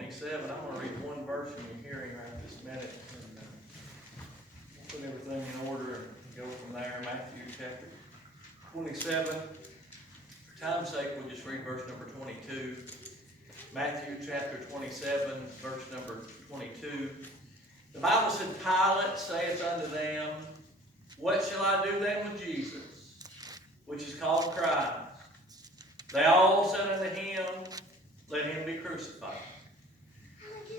27. I'm going to read one verse in your hearing right this minute and put everything in order and go from there. Matthew chapter 27. For time's sake, we'll just read verse number 22. Matthew chapter 27, verse number 22. The Bible said, Pilate saith unto them, What shall I do then with Jesus, which is called Christ? They all said unto him, Let him be crucified.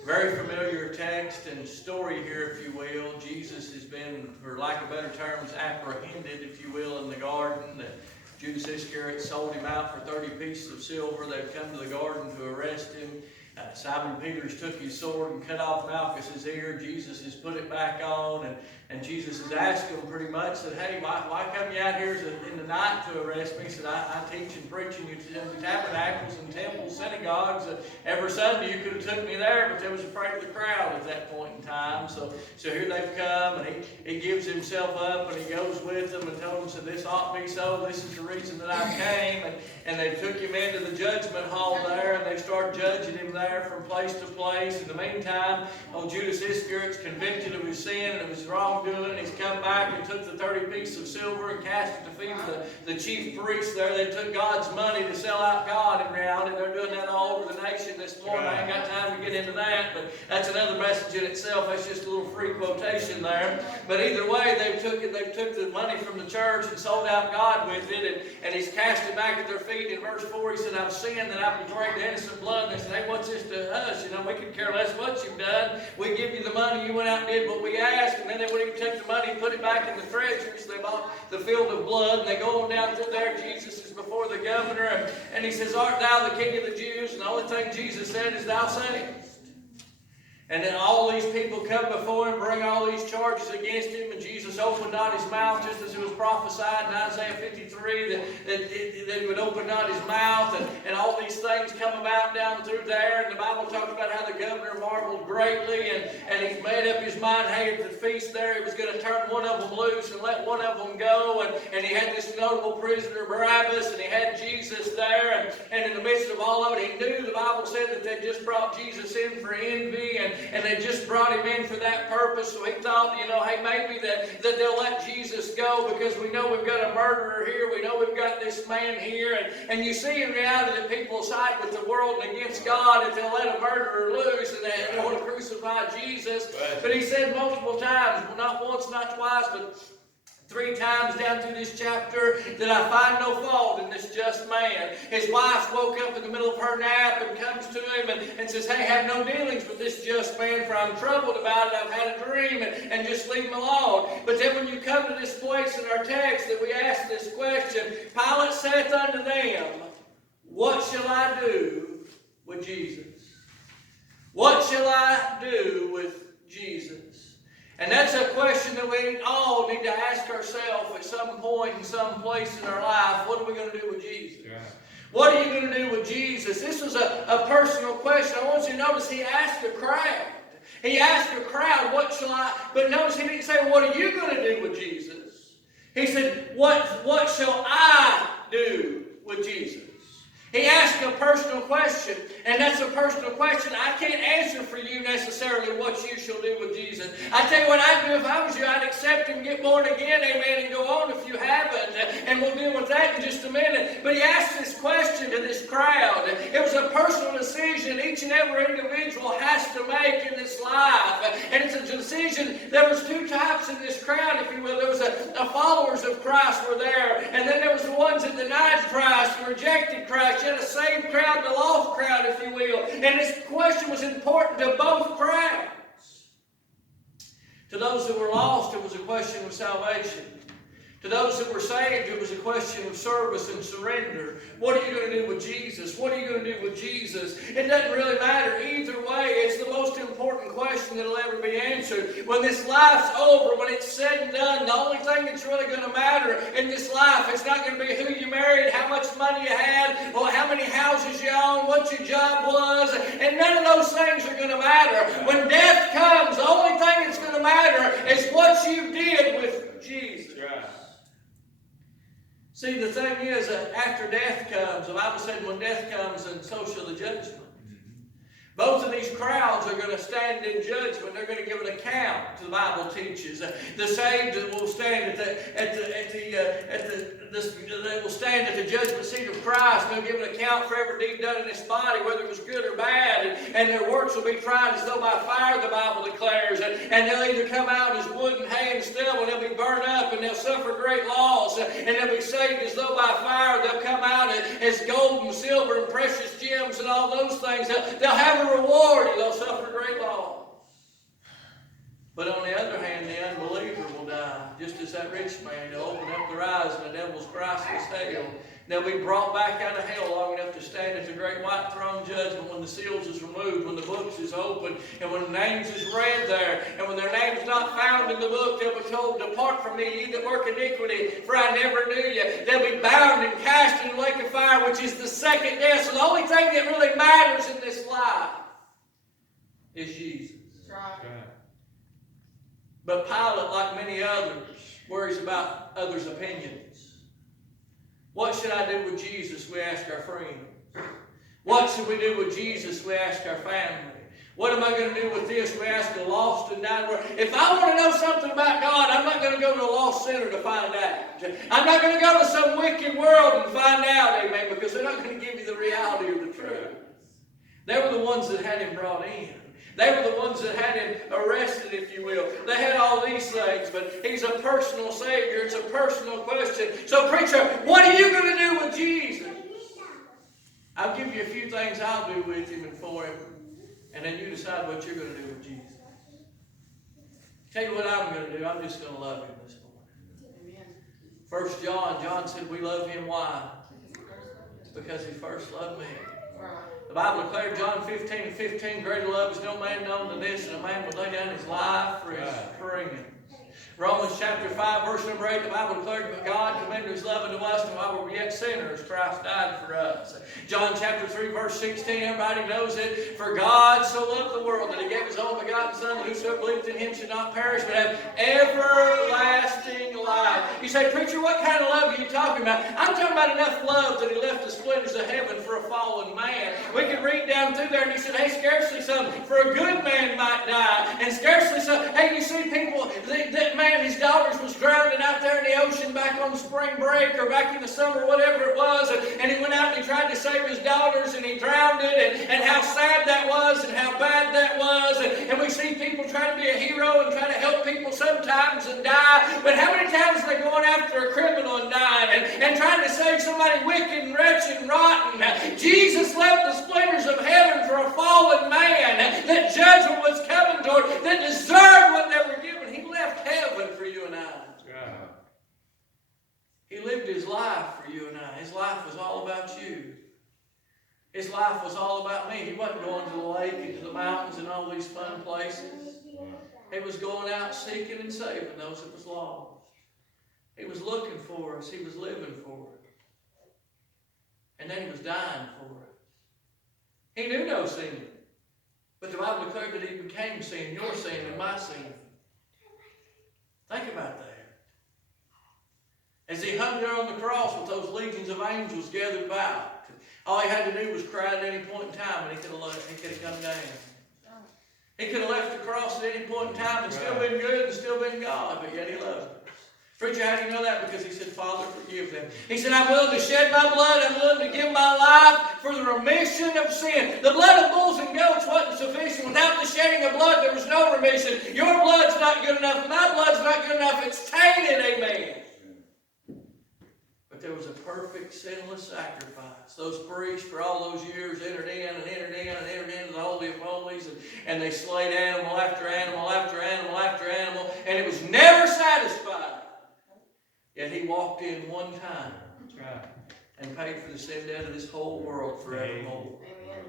Very familiar text and story here, if you will. Jesus has been, for lack of better terms, apprehended, if you will, in the garden. Judas Iscariot sold him out for 30 pieces of silver. They've come to the garden to arrest him. Simon Peter's took his sword and cut off Malchus's ear. Jesus has put it back on, and Jesus has asked him pretty much, said, Hey, why come you out here in the night to arrest me? He said, I teach and preach in your tabernacles and temples, synagogues. Every Sunday you could have took me there, but they was afraid of the crowd at that point in time. So here they've come, and he gives himself up, and he goes with them and told them, said, This ought to be so. This is the reason that I came. And they took him into the judgment hall there, and they started judging him there from place to place. In the meantime, Judas Iscariot's convicted of his sin and of his wrongdoing. He's come back and took the 30 pieces of silver and cast it at the feet of the chief priests there. They took God's money to sell out God in reality. They're doing that all over the nation this morning. I ain't got time to get into that, but that's another message in itself. That's just a little free quotation there. But either way, they took the money from the church and sold out God with it, and he's cast it back at their feet. In verse 4, he said, I've sinned that I've betrayed the innocent blood. And they said, Hey, what's this to us? We could care less what you've done. We give you the money. You went out and did what we asked. And then they would even take the money and put it back in the treasuries. They bought the field of blood. And they go on down through there. Jesus is before the governor. And he says, Art thou the king of the Jews? And the only thing Jesus said is, Thou sayest. And then all these people come before him, bring all these charges against him, and Jesus opened not his mouth, just as it was prophesied in Isaiah 53, that he would open not his mouth, and all these things come about down through there. And the Bible talks about how the governor marveled greatly, and he made up his mind, hey, at the feast there, he was going to turn one of them loose and let one of them go, and he had this notable prisoner, Barabbas, and he had Jesus there, and in the midst of all of it, he knew, the Bible said, that they just brought Jesus in for envy, and they just brought him in for that purpose. So he thought, hey, maybe that they'll let Jesus go because we know we've got a murderer here. We know we've got this man here. And you see in reality that people side with the world and against God if they'll let a murderer loose and they want to crucify Jesus. But he said multiple times, not once, not twice, but 3 times down through this chapter, that I find no fault in this just man. His wife woke up in the middle of her nap and comes to him and says, Hey, have no dealings with this just man, for I'm troubled about it. I've had a dream, and just leave him alone. But then when you come to this place in our text that we ask this question, Pilate saith unto them, What shall I do with Jesus? What shall I do with Jesus? And that's a question that we all need to ask ourselves at some point in some place in our life. What are we going to do with Jesus? Yeah. What are you going to do with Jesus? This was a personal question. I want you to notice he asked a crowd. He asked a crowd, what shall I... But notice he didn't say, what are you going to do with Jesus? He said, what shall I do with Jesus? He asked a personal question, and that's a personal question. I can't answer for you necessarily what you shall do with Jesus. I tell you what I'd do if I was you. I'd accept him, get born again, amen, and go on if you haven't. And we'll deal with that in just a minute. But he asked this question to this crowd. It was a personal decision each and every individual has to make in this life. And it's a decision. There was 2 types in this crowd, if you will. There was the followers of Christ were there, and then there was the ones that denied Christ and rejected Christ. You had a saved crowd and a lost crowd, if you will. And this question was important to both crowds. To those who were lost, it was a question of salvation. To those who were saved, it was a question of service and surrender. What are you going to do with Jesus? What are you going to do with Jesus? It doesn't really matter either way. It's the most important question that will ever be answered. When this life's over, when it's said and done, the only thing that's really going to matter in this life, it's not going to be who you married, how much money you had, or how many houses you owned, what your job was, and none of those things are going to matter. When death comes, the only thing that's going to matter is what you did with Jesus. Right. See, the thing is that after death comes, the Bible said when death comes, and so shall the judgment. Both of these crowds are going to stand in judgment. They're going to give an account, the Bible teaches. The saved will stand they will stand at the judgment seat of Christ. They'll give an account for every deed done in this body, whether it was good or bad. And their works will be tried as though by fire, the Bible declares. And they'll either come out as wood and hay and stubble, and they'll be burned up, and they'll suffer great loss. And they'll be saved as though by fire. They'll come out as gold and silver and precious gems and all those things. They'll have a reward, and they'll suffer great loss. But on the other hand, the unbeliever will die, just as that rich man. They'll open up their eyes, and the devil's priceless hell. They'll be brought back out of hell long enough to stand at the great white throne judgment when the seals is removed, when the books is opened, and when the names is read there, and when their name's not found in the book, they'll be told, "Depart from me, ye that work iniquity, for I never knew you." They'll be bound and cast in the lake of fire, which is the second death. So the only thing that really matters in this life is Jesus. Right. But Pilate, like many others, worries about others' opinions. What should I do with Jesus? We ask our friends. What should we do with Jesus? We ask our family. What am I going to do with this? We ask the lost and dying world. If I want to know something about God, I'm not going to go to a lost sinner to find out. I'm not going to go to some wicked world and find out, amen, because they're not going to give you the reality or the truth. They were the ones that had him brought in. They were the ones that had him arrested, if you will. They had all these things, but he's a personal Savior. It's a personal question. So, preacher, what are you going to do with Jesus? I'll give you a few things I'll do with him and for him, and then you decide what you're going to do with Jesus. Tell you what I'm going to do. I'm just going to love him this morning. Amen. 1 John said we love him. Why? Because he first loved me. Right. The Bible declared, John 15:15, greater love is no man known than this, and a man would lay down his life for his friend. Romans chapter 5, verse number 8, the Bible declared that God commended his love unto us, and while we were yet sinners, Christ died for us. John chapter 3, verse 16, everybody knows it. For God so loved the world that he gave his only begotten Son, that whosoever believeth in him should not perish, but have everlasting life. You say, preacher, what kind of love are you talking about? I'm talking about enough love that he left the splendors of heaven for a fallen man. We could read down through there, and he said, hey, scarcely some, for a good man might die, and scarcely some. Hey, you see people, that man, his daughters was drowning out there in the ocean back on spring break or back in the summer, whatever it was, and he went out and he tried to save his daughters and he drowned it, and how sad that was and how bad that was, and we see people trying to be a hero and try to help people sometimes and die, but how many times are they going after a criminal and dying and trying to save somebody wicked and wretched and rotten? Jesus left the splendors of heaven for a fallen man that judgment was coming toward, that deserved what they were given. He left heaven for you and I. He lived his life for you and I. His life was all about you. His life was all about me. He wasn't going to the lake and to the mountains and all these fun places. He was going out seeking and saving those that was lost. He was looking for us. He was living for us. And then he was dying for us. He knew no sin. But the Bible declared that he became sin, your sin and my sin. Think about that. As he hung there on the cross with those legions of angels gathered about, all he had to do was cry at any point in time, and he could have come down. He could have left the cross at any point in time and still been good and still been God, but yet he loved us. Preacher, how do you know that? Because he said, Father, forgive them. He said, I'm willing to shed my blood. I'm willing to give my life for the remission of sin. The blood of bulls and goats wasn't sufficient. Without the shedding of blood, there was no remission. Your blood's not good enough. My blood's not good enough. It's tainted, amen. But there was a perfect, sinless sacrifice. Those priests for all those years entered into the Holy of Holies, and they slayed animal after animal after animal after animal, and it was never satisfied. Yet he walked in one time and paid for the sin debt of this whole world forevermore. Amen.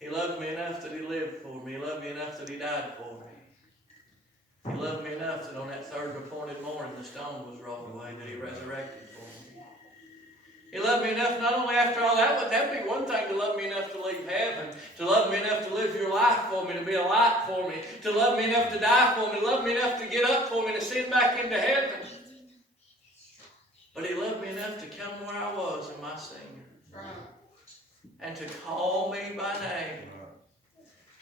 He loved me enough that he lived for me. He loved me enough that he died for me. He loved me enough that on that third appointed morning the stone was rolled away, that he resurrected for me. He loved me enough not only after all that, but that would be one thing to love me enough to leave heaven, to love me enough to live your life for me, to be a light for me, to love me enough to die for me, to love me enough to get up for me, to send back into heaven. But he loved me enough to come where I was in my sin. Right. And to call me by name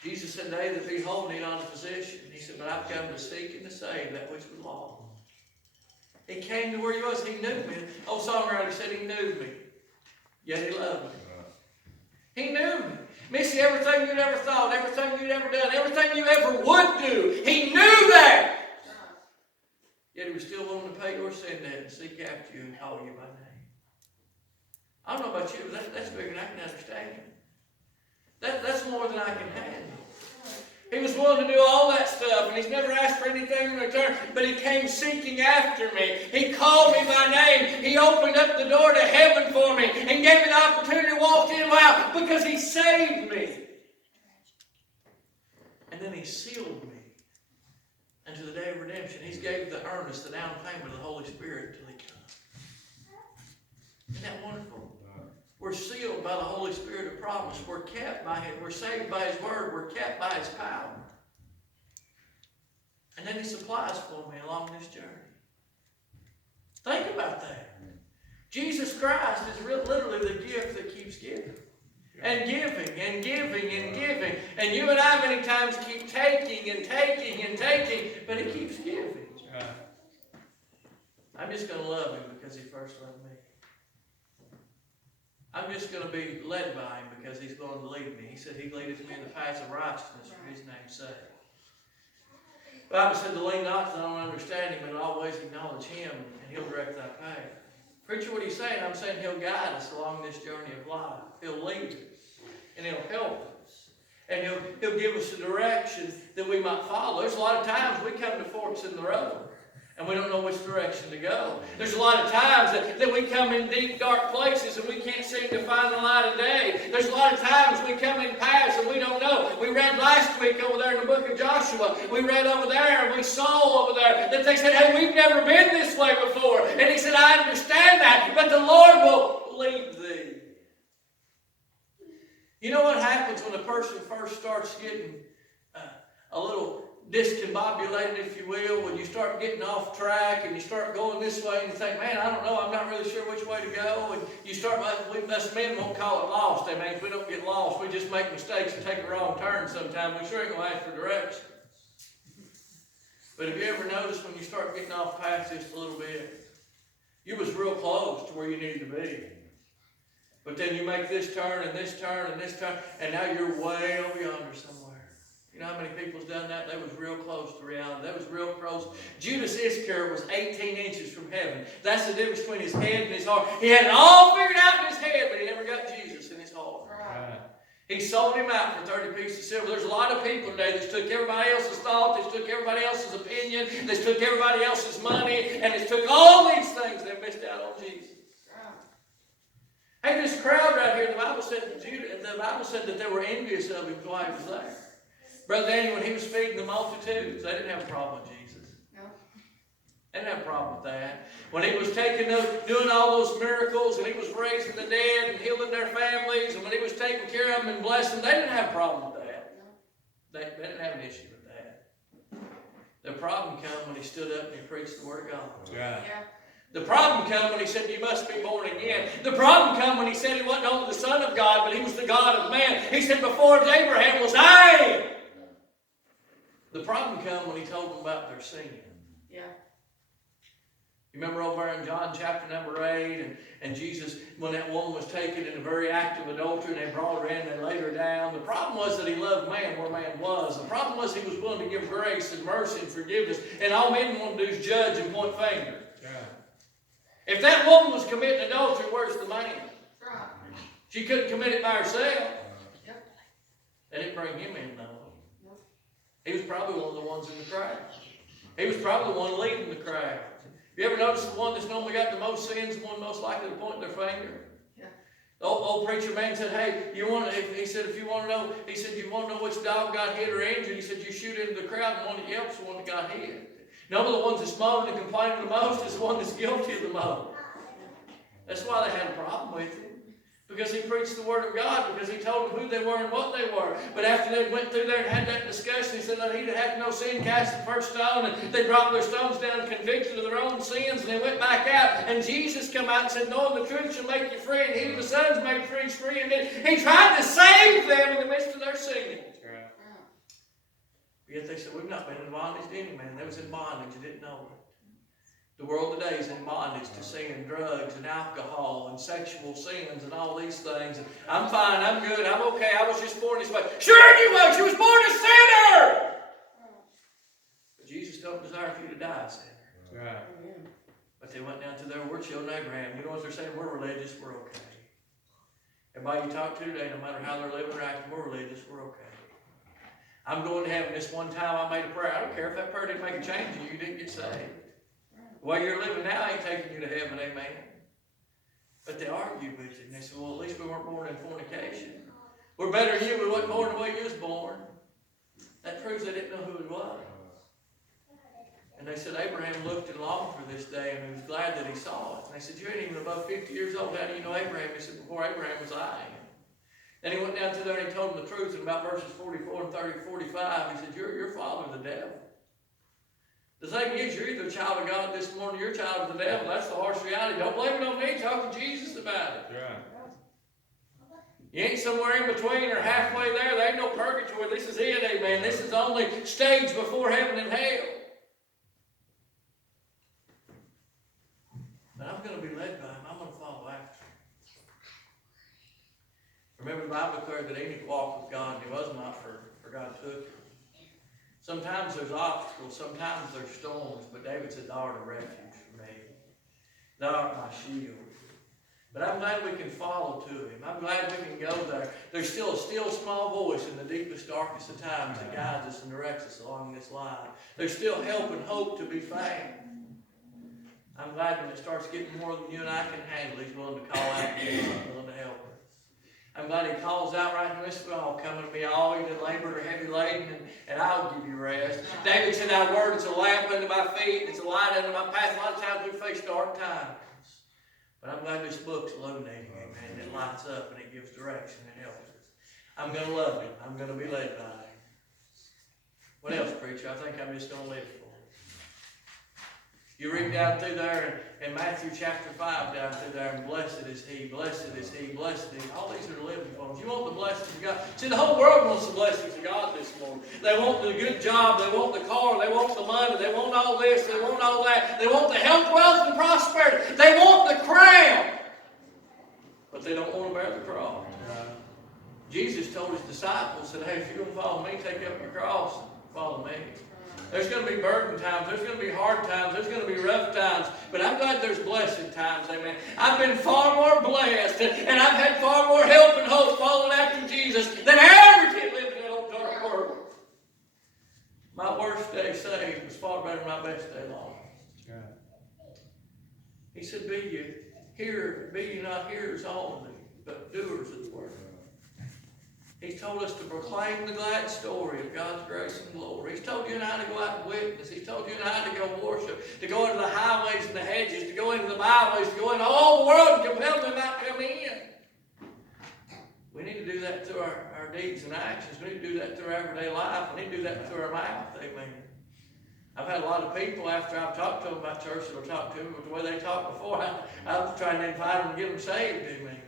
Jesus said, they that behold need not a physician. He said, but I've come to seek and to save that which was lost. He came to where he was. He knew me. Old songwriter said he knew me, yet he loved me. He knew me. Missy, everything you'd ever thought, everything you'd ever done, everything you ever would do, he knew that. Yet he was still willing to pay your sin debt and seek after you and call you by name. I don't know about you, but that's bigger than I can understand. That's more than I can handle. He was willing to do all that stuff, and he's never asked for anything in return, but he came seeking after me. He called me by name. He opened up the door to heaven for me and gave me the opportunity to walk in and out because he saved me. And then he sealed me unto the day of redemption. He's gave the earnest, the down payment of the Holy Spirit until he comes. Isn't that wonderful? We're sealed by the Holy Spirit of promise. We're kept by Him. We're saved by His Word. We're kept by His power. And then He supplies for me along this journey. Think about that. Jesus Christ is literally the gift that keeps giving. And giving and giving and giving. And you and I many times keep taking and taking and taking, but He keeps giving. I'm just going to love Him because He first loved me. I'm just going to be led by Him because He's going to lead me. He said He leadeth me in the paths of righteousness for His name's sake. The Bible said to lean not to thy own understanding, but always acknowledge Him, and He'll direct thy path. Preacher, what He's saying? I'm saying He'll guide us along this journey of life. He'll lead us, and He'll help us. And He'll give us a direction that we might follow. There's a lot of times we come to forks in the road, and we don't know which direction to go. There's a lot of times that we come in deep, dark places and we can't seem to find the light of day. There's a lot of times we come in paths and we don't know. We read last week over there in the book of Joshua. We read over there and we saw over there that they said, hey, we've never been this way before. And he said, I understand that, but the Lord will lead thee. You know what happens when a person first starts getting a little discombobulated, if you will, when you start getting off track and you start going this way and you think, man, I don't know, I'm not really sure which way to go, and you start, us men won't call it lost. That means we don't get lost. We just make mistakes and take a wrong turn sometimes. We sure ain't going to ask for directions. But have you ever noticed when you start getting off path just a little bit, you was real close to where you needed to be. But then you make this turn and this turn and this turn, and now you're way over yonder somewhere. You know how many people's done that? They was real close to reality. They was real close. Judas Iscariot was 18 inches from heaven. That's the difference between his head and his heart. He had it all figured out in his head, but he never got Jesus in his heart. Right. He sold him out for 30 pieces of silver. There's a lot of people today that took everybody else's thought, they took everybody else's opinion, they took everybody else's money, and they took all these things and they missed out on Jesus. Hey, this crowd right here, the Bible said that they were envious of him while he was there. Brother Daniel, when he was feeding the multitudes, they didn't have a problem with Jesus. No. They didn't have a problem with that. When he was doing all those miracles, and he was raising the dead and healing their families, and when he was taking care of them and blessing them, they didn't have a problem with that. No. They didn't have an issue with that. The problem came when he stood up and he preached the Word of God. Yeah. The problem come when he said, you must be born again. The problem come when he said he wasn't only the Son of God, but he was the God of man. He said, before Abraham was I. The problem come when he told them about their sin. Yeah. You remember over in John chapter number 8, and Jesus, when that woman was taken in a very act of adultery, and they brought her in, and they laid her down. The problem was that he loved man where man was. The problem was he was willing to give grace and mercy and forgiveness. And all men want to do is judge and point fingers. Yeah. If that woman was committing adultery, where's the man? Right. She couldn't commit it by herself. Yep. They didn't bring him in, though. Nope. He was probably one of the ones in the crowd. He was probably the one leading the crowd. You ever notice the one that's normally got the most sins, the one most likely to point their finger? Yeah. The old preacher man said, hey, if you want to know which dog got hit or injured, he said, you shoot into the crowd, and the one that yelps is the one that got hit. None of the ones that's moaning and complaining the most is the one that's guilty of the most. That's why they had a problem with him. Because he preached the Word of God, because he told them who they were and what they were. But after they went through there and had that discussion, he said, let he that hath no sin cast the first stone. And they dropped their stones down, convicted of their own sins, and they went back out. And Jesus come out and said, knowing the truth shall make you free, and he who the Son's made free is free indeed. He tried to save them in the midst of their sins. Yet they said, we've not been in bondage to any man. They was in bondage, you didn't know it. The world today is in bondage to sin, drugs, and alcohol, and sexual sins, and all these things. And I'm fine, I'm good, I'm okay, I was just born this way. Sure you was! You was born a sinner! But Jesus don't desire for you to die a sinner. Right. But they went down to there, we're children of Abraham. You know what they're saying? We're religious, we're okay. Everybody you talk to today, no matter how they're living or acting, we're religious, we're okay. I'm going to heaven. This one time I made a prayer. I don't care if that prayer didn't make a change and you didn't get saved. The way you're living now ain't taking you to heaven, amen. But they argued with you, and they said, well, at least we weren't born in fornication. We're better than you, we wasn't born the way you was born. That proves they didn't know who he was. And they said, Abraham looked and longed for this day, and he was glad that he saw it. And they said, you ain't even above 50 years old. How do you know Abraham? He said, before Abraham was I. Then he went down to there and he told them the truth. And about verses 44 and 30, 45, he said, you're your father, the devil. The thing is, you're either a child of God this morning, or you're a child of the devil. That's the harsh reality. Don't blame it on me. Talk to Jesus about it. Right. You ain't somewhere in between or halfway there. There ain't no purgatory. This is it, amen. This is the only stage before heaven and hell. But I'm going to be led by him. I'm going to follow after him. Remember, the Bible declared that Enoch walked with God, and he was not, for God took him. Sometimes there's obstacles, sometimes there's storms, but David said, thou art a refuge for me. Thou art my shield. But I'm glad we can follow to him. I'm glad we can go there. There's still a still small voice in the deepest, darkest of times that guides us and directs us along this line. There's still help and hope to be found. I'm glad when it starts getting more than you and I can handle, he's willing to call out to you, he's willing to help us. I'm glad he calls out right in the midst of it all, come to me, all you that labor or heavy laden, and I'll give you rest. David said, thy word is a lamp unto my feet, it's a light unto my path. A lot of times we face dark times. But I'm glad this book's illuminating, amen. It lights up and it gives direction and helps us. I'm going to love him. I'm going to be led by him. What else, preacher? I think I'm just going to live for him. You read down through there in Matthew chapter 5 down through there, and blessed is he, blessed is he, blessed is he. All these are living for us. You want the blessings of God. See, the whole world wants the blessings of God this morning. They want the good job, they want the car, they want the money, they want all this, they want all that. They want the health, wealth, and prosperity. They want the crown. But they don't want to bear the cross. Jesus told his disciples, said, hey, if you're going to follow me, take up your cross and follow me. There's going to be burden times. There's going to be hard times. There's going to be rough times. But I'm glad there's blessed times. Amen. I've been far more blessed, and I've had far more help and hope following after Jesus than I ever did living in that old dark world. My worst day saved was far better than my best day lost. Right. He said, be ye not hearers only, but doers of the word. He's told us to proclaim the glad story of God's grace and glory. He's told you and I to go out and witness. He's told you and I to go worship, to go into the highways and the hedges, to go into the byways, to go into all the world and compel them not to come in. We need to do that through our deeds and actions. We need to do that through our everyday life. We need to do that through our mouth. Amen. I've had a lot of people after I've talked to them about church that will talk to them with the way they talked before. I'm trying to invite them to get them saved. Amen.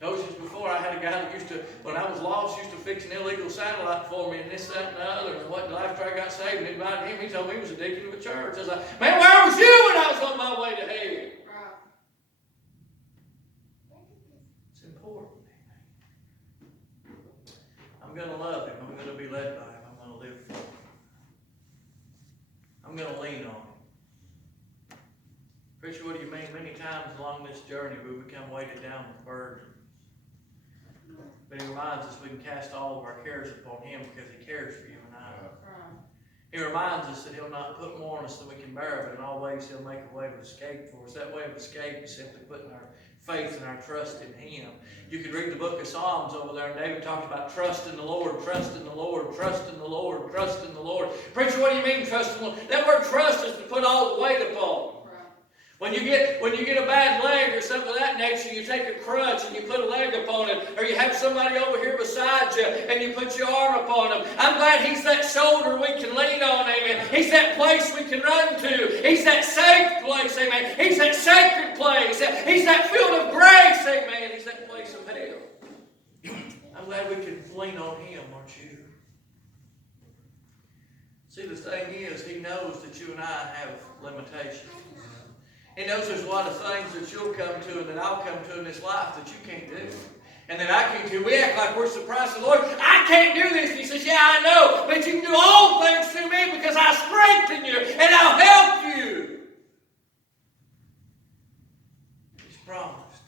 Told you before, I had a guy that used to, when I was lost, used to fix an illegal satellite for me and this, that, and the other. And after I got saved and invited him, he told me he was a deacon of a church. I was like, man, where was you when I was on my way to hell? It's important. I'm going to love him. I'm going to be led by him. I'm going to live for him. I'm going to lean on him. Preacher, what do you mean? Many times along this journey we become weighted down with burdens. But he reminds us we can cast all of our cares upon him because he cares for you and I. He reminds us that he'll not put more on us than we can bear, but in all ways he'll make a way of escape for us. That way of escape is simply putting our faith and our trust in him. You could read the book of Psalms over there, and David talked about trust in the Lord, trust in the Lord, trust in the Lord, trust in the Lord. Preacher, what do you mean trust in the Lord? That word trust is to put all the weight upon. When you get a bad leg or something of that nature, you take a crutch and you put a leg upon it, or you have somebody over here beside you and you put your arm upon them. I'm glad he's that shoulder we can lean on, amen. He's that place we can run to. He's that safe place, amen. He's that sacred place. He's that field of grace, amen. He's that place of hell. I'm glad we can lean on him, aren't you? See, the thing is, He knows that you and I have limitations. He knows there's a lot of things that you'll come to and that I'll come to in this life that you can't do. And that I can't do. We act like we're surprised. The Lord, I can't do this. And He says, yeah, I know. But you can do all things through me because I strengthen you and I'll help you. He's promised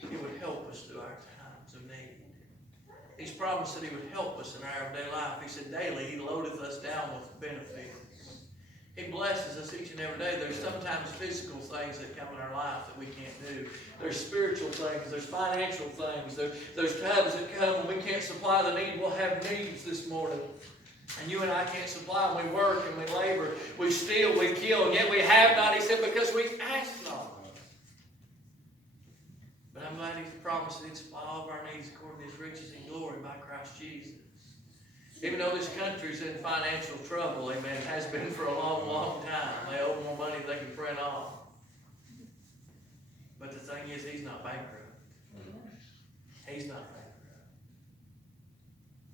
that He would help us through our times of need. He's promised that He would help us in our everyday life. He said daily He loadeth us down with benefits. He blesses us each and every day. There's sometimes physical things that come in our life that we can't do. There's spiritual things. There's financial things. There's times that come when we can't supply the need. We'll have needs this morning. And you and I can't supply them. We work and we labor. We steal, we kill, and yet we have not. He said, because we ask not. But I'm glad He's promised that He'd supply all of our needs according to His riches and glory by Christ Jesus. Even though this country's in financial trouble, amen, it has been for a long, long time. They owe more money than they can print off. But the thing is, He's not bankrupt. He's not bankrupt.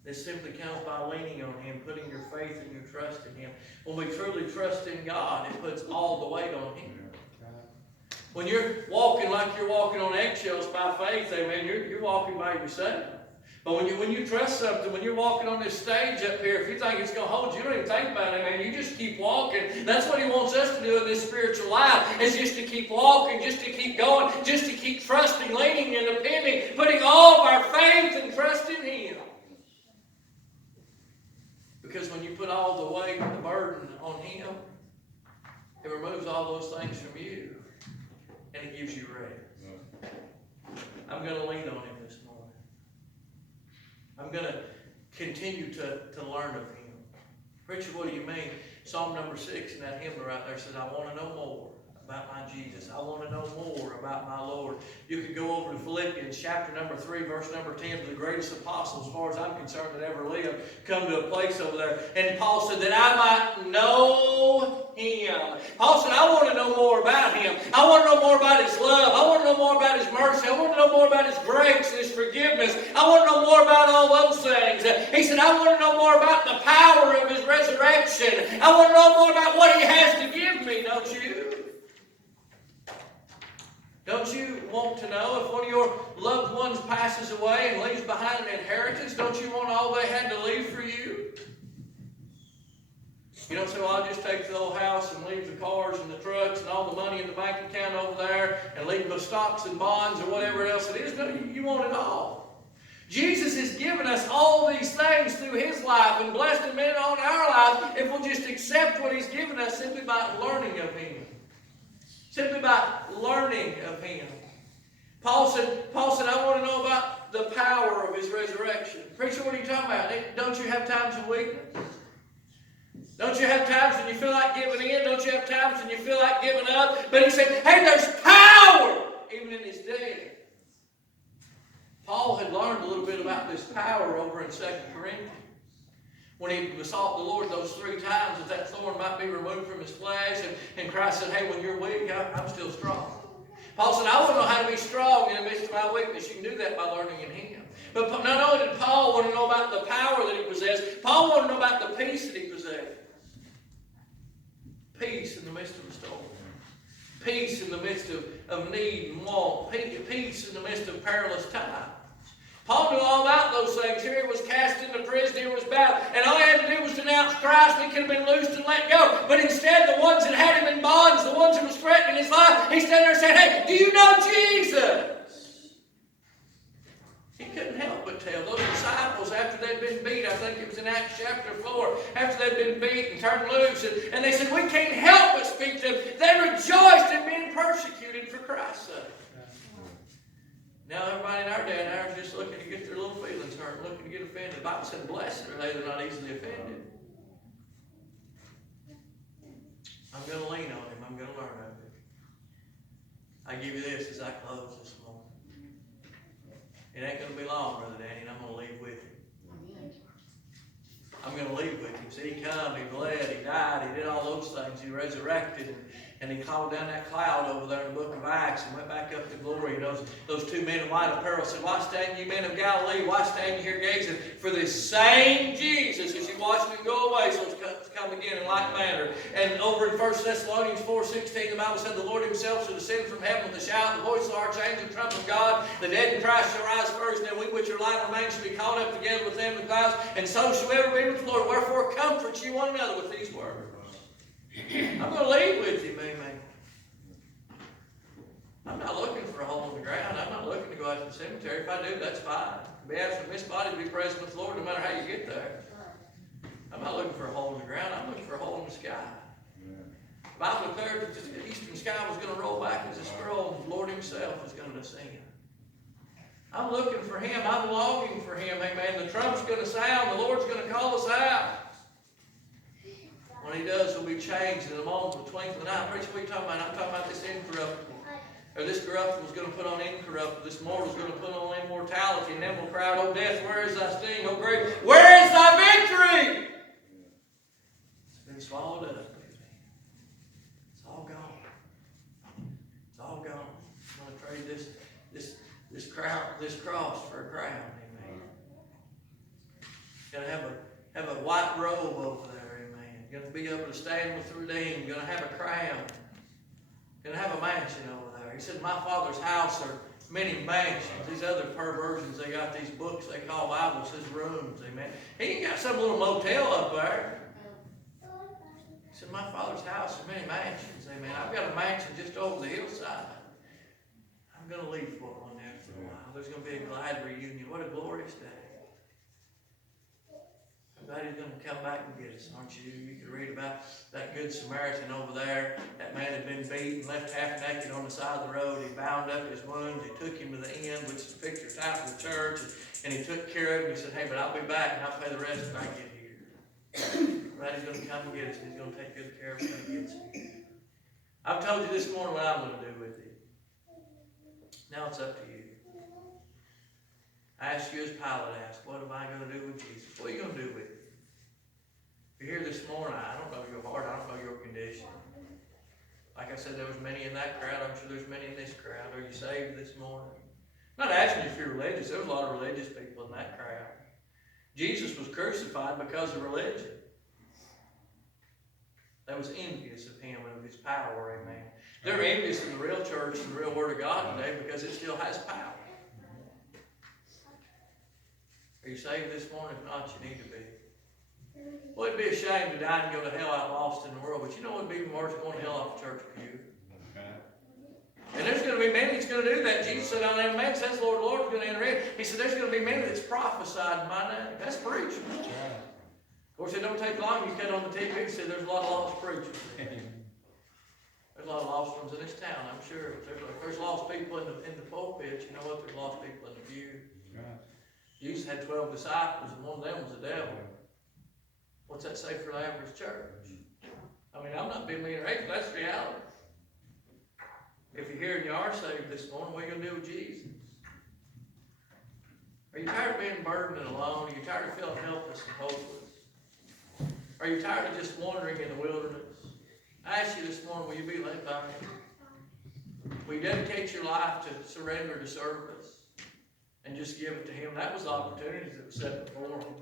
This simply comes by leaning on Him, putting your faith and your trust in Him. When we truly trust in God, it puts all the weight on Him. When you're walking like you're walking on eggshells by faith, amen, you're walking by yourself. But when you trust something, when you're walking on this stage up here, if you think it's going to hold you, you don't even think about it, man. You just keep walking. That's what He wants us to do in this spiritual life, is just to keep walking, just to keep going, just to keep trusting, leaning, and depending, putting all of our faith and trust in Him. Because when you put all the weight and the burden on Him, it removes all those things from you, and it gives you rest. I'm going to lean on Him this morning. I'm going to continue to learn of Him. Preacher, what do you mean? Psalm number 6 in that hymn right there says, I want to know more about my Jesus. I want to know more about my Lord. You could go over to Philippians chapter number 3, verse number 10, the greatest apostle, as far as I'm concerned, that ever lived, come to a place over there. And Paul said that I might know Him. Paul said, I want to know more about Him. I want to know more about His love. I want to know more about His mercy. I want to know more about His grace and His forgiveness. I want to know more about all those things. He said, I want to know more about the power of His resurrection. I want to know more about what He has to give me, don't you? Don't you want to know if one of your loved ones passes away and leaves behind an inheritance? Don't you want all they had to leave for you? You don't say, well, I'll just take the whole house and leave the cars and the trucks and all the money in the bank account over there and leave the stocks and bonds or whatever else it is. No, you want it all. Jesus has given us all these things through His life and blessed Him in on our lives if we'll just accept what He's given us simply by learning of Him. Simply by learning of Him. Paul said, I want to know about the power of His resurrection. Preacher, what are you talking about? Don't you have times of weakness? Don't you have times when you feel like giving in? Don't you have times when you feel like giving up? But he said, hey, there's power even in His death. Paul had learned a little bit about this power over in 2 Corinthians. When he besought the Lord those 3 times that thorn might be removed from his flesh. And Christ said, hey, when you're weak, I'm still strong. Paul said, I want to know how to be strong in the midst of my weakness. You can do that by learning in Him. But not only did Paul want to know about the power that he possessed, Paul wanted to know about the peace that he possessed. Peace in the midst of the storm. Peace in the midst of need and want. Peace in the midst of perilous times. Paul knew all about those things. Here he was cast into prison, he was bound, and all he had to do was denounce Christ, and he could have been loosed and let go. But instead, the ones that had him in bonds, the ones that was threatening his life, he's standing there saying, hey, do you know Jesus? He couldn't help but tell. Those disciples, after they'd been beat, I think it was in Acts chapter 4, after they'd been beat and turned loose, and they said, we can't help but speak to them. They rejoiced in being persecuted for Christ's sake. Now everybody in our day and hour is just looking to get their little feelings hurt, looking to get offended. The Bible said, blessed are they that are not easily offended. I'm going to lean on Him. I'm going to learn of Him. I give you this as I close this morning. It ain't going to be long, Brother Danny, and I'm going to leave with Him. I'm going to leave with Him. See, He come, He bled, He died, He did all those things. He resurrected, and He called down that cloud over there in the book of Acts and went back up to glory. And those 2 men in white apparel said, why stand you men of Galilee? Why stand you here gazing? For this same Jesus, as you watched Him go away, so it's come again in like manner. And over in 1 Thessalonians 4:16, the Bible said, the Lord himself shall descend from heaven with a shout, the voice of the archangel, the trumpet of God. The dead in Christ shall rise first, and then we which are alive and remain shall be caught up together with them in the clouds, and so shall we ever be with the Lord. Wherefore comfort you one another with these words. I'm going to leave with you, amen. I'm not looking for a hole in the ground. I'm not looking to go out to the cemetery. If I do, that's fine. Be absent from this body to be present with the Lord no matter how you get there. I'm not looking for a hole in the ground. I'm looking for a hole in the sky. The Bible declared that the eastern sky was going to roll back as a scroll, and the Lord himself is going to descend. I'm looking for him. I'm longing for him. Amen. The trump's going to sound. The Lord's going to call us out. When he does, we'll be changed in a moment of the twinkling of an eye. Preacher, what are you talking about? I'm talking about this incorruptible. Or this corruptible is going to put on incorruptible. This mortal is going to put on immortality. And then we'll cry out, "Oh death, where is thy sting? Oh grave, where is thy victory?" It's been swallowed up. It's all gone. It's all gone. I'm going to trade this cross for a crown. Amen. Going to have a white robe over there. Going to be able to stand with the redeemed. Going to have a crown. Going to have a mansion over there. He said, "My Father's house are many mansions." These other perversions, they got these books they call Bibles, his rooms. Amen. He ain't got some little motel up there. He said, "My Father's house are many mansions." Amen. I've got a mansion just over the hillside. I'm going to leave for one there for a while. There's going to be a glad reunion. What a glorious day. Everybody's going to come back and get us, aren't you? You can read about that good Samaritan over there. That man had been beaten, left half naked on the side of the road. He bound up his wounds. He took him to the inn, which is a picture type of the church. And he took care of him. He said, "Hey, but I'll be back and I'll pay the rest when I get here." Everybody's going to come and get us. He's going to take good care of us when he gets here. I've told you this morning what I'm going to do with you. Now it's up to you. I asked you as Pilate asked, what am I going to do with Jesus? What are you going to do with him? If you're here this morning, I don't know your heart, I don't know your condition. Like I said, there was many in that crowd. I'm sure there's many in this crowd. Are you saved this morning? I'm not asking you if you're religious. There was a lot of religious people in that crowd. Jesus was crucified because of religion. They was envious of him and of his power, amen. They're envious of the real church and the real Word of God today because it still has power. Are you saved this morning? If not, you need to be. Well, it'd be a shame to die and go to hell out lost in the world, but you know what would be worse than going to hell off the church pew? And there's going to be many that's going to do that. Jesus said, "On every man says, Lord, Lord, is going to enter in." He said, "There's going to be many that's prophesied in my name." That's preaching. Of course, it don't take long. You cut on the TV and say, there's a lot of lost preachers. There's a lot of lost ones in this town, I'm sure. There's lost people in the pulpit. You know what? There's lost people in the pew. Jesus had 12 disciples, and one of them was the devil. What's that say for the average church? I mean, I'm not being mean or hateful. That's reality. If you're here and you are saved this morning, what are you going to do with Jesus? Are you tired of being burdened and alone? Are you tired of feeling helpless and hopeless? Are you tired of just wandering in the wilderness? I ask you this morning, will you be led by me? Will you dedicate your life to surrender to service and just give it to him? That was the opportunity that was set before him.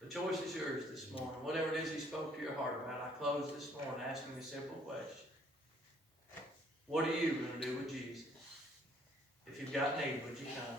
The choice is yours this morning. Whatever it is he spoke to your heart about, I close this morning asking a simple question. What are you going to do with Jesus? If you've got need, would you come?